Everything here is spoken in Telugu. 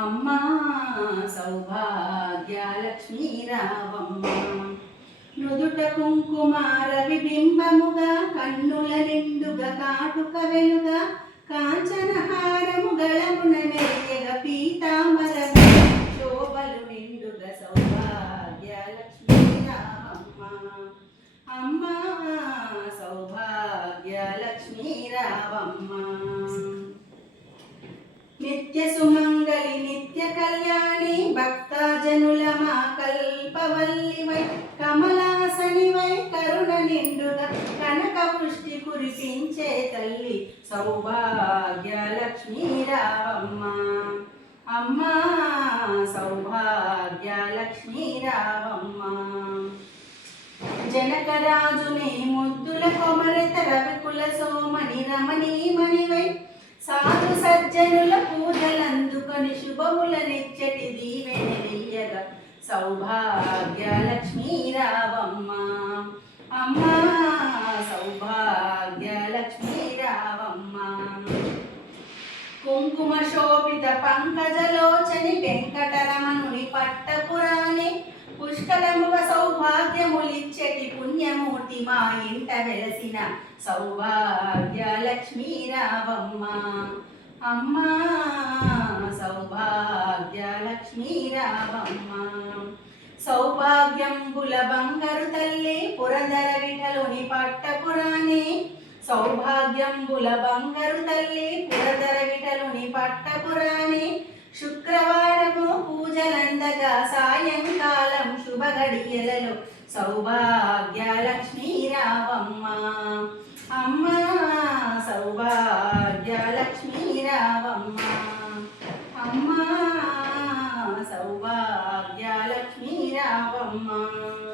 అమ్మా సౌభాగ్యలక్ష్మీ రావమ్మ. నుదుట కుంకుమార విబింబముగా కన్నుల నిండుగా కాటుక వెలుగా కాంచనహారము గళమున మెరియగ పీతాంబర శోభలు నిండుగా సౌభాగ్యలక్ష్మీ రావమ్మ. అమ్మా సౌభాగ్యలక్ష్మీ రావమ్మ. భక్తజనుల మా కల్పవల్లివై కమలాసనివై కరుణ నిండుగా కనక పుష్టి కురిపించే తల్లి సౌభాగ్య లక్ష్మీ రావమ్మ అమ్మా సౌభాగ్య లక్ష్మీ రావమ్మ జనకరాజుని ముద్దుల కొమరత రవికుల సోమని రమణీమణివై సాధు సజ్జనుల పూజలందుకొని వెయ్యగా రావమ్మ. అమ్మా సౌభాగ్య రావమ్మ. కుంకుమ శోభిత పంకజలోచని వెంకటరమణుని పట్టపురాణి పుష్కలముగ సౌభాగ్యములిచ్చటి పుణ్యమూర్తి మా ఇంట వెలసిన సౌభాగ్య లక్ష్మీ రావమ్మ. అమ్మా లక్ష్మీరామమ్మ సౌభాగ్యంబుల బంగారు తల్లి పురందర విఠలుని పట్టపురాణి. సౌభాగ్యంబుల బంగారు తల్లి పురందర విఠలుని పట్టపురాణి. శుక్రవారము పూజలందగా సాయంకాలం శుభ గడియలలో సౌభాగ్యాల రావమ్మ.